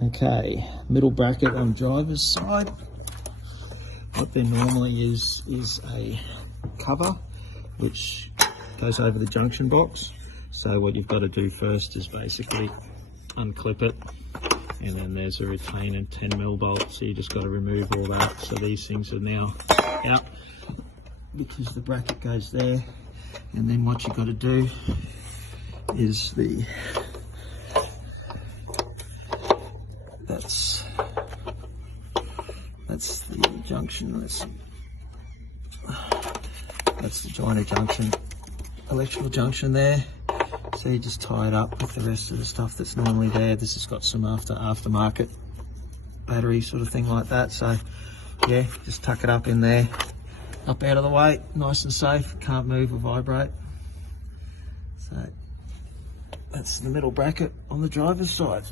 Okay, middle bracket on driver's side. What there normally is a cover which goes over the junction box. So what you've got to do first is basically unclip it, and then there's a retainer 10mm bolt, so you just got to remove all that. So these things are now out because the bracket goes there. And then what you've got to do is that's the junction, that's the joiner junction, electrical junction there. So you just tie it up with the rest of the stuff that's normally there. This has got some aftermarket battery sort of thing like that. So yeah, just tuck it up in there, up out of the way, nice and safe, can't move or vibrate. So that's the middle bracket on the driver's side.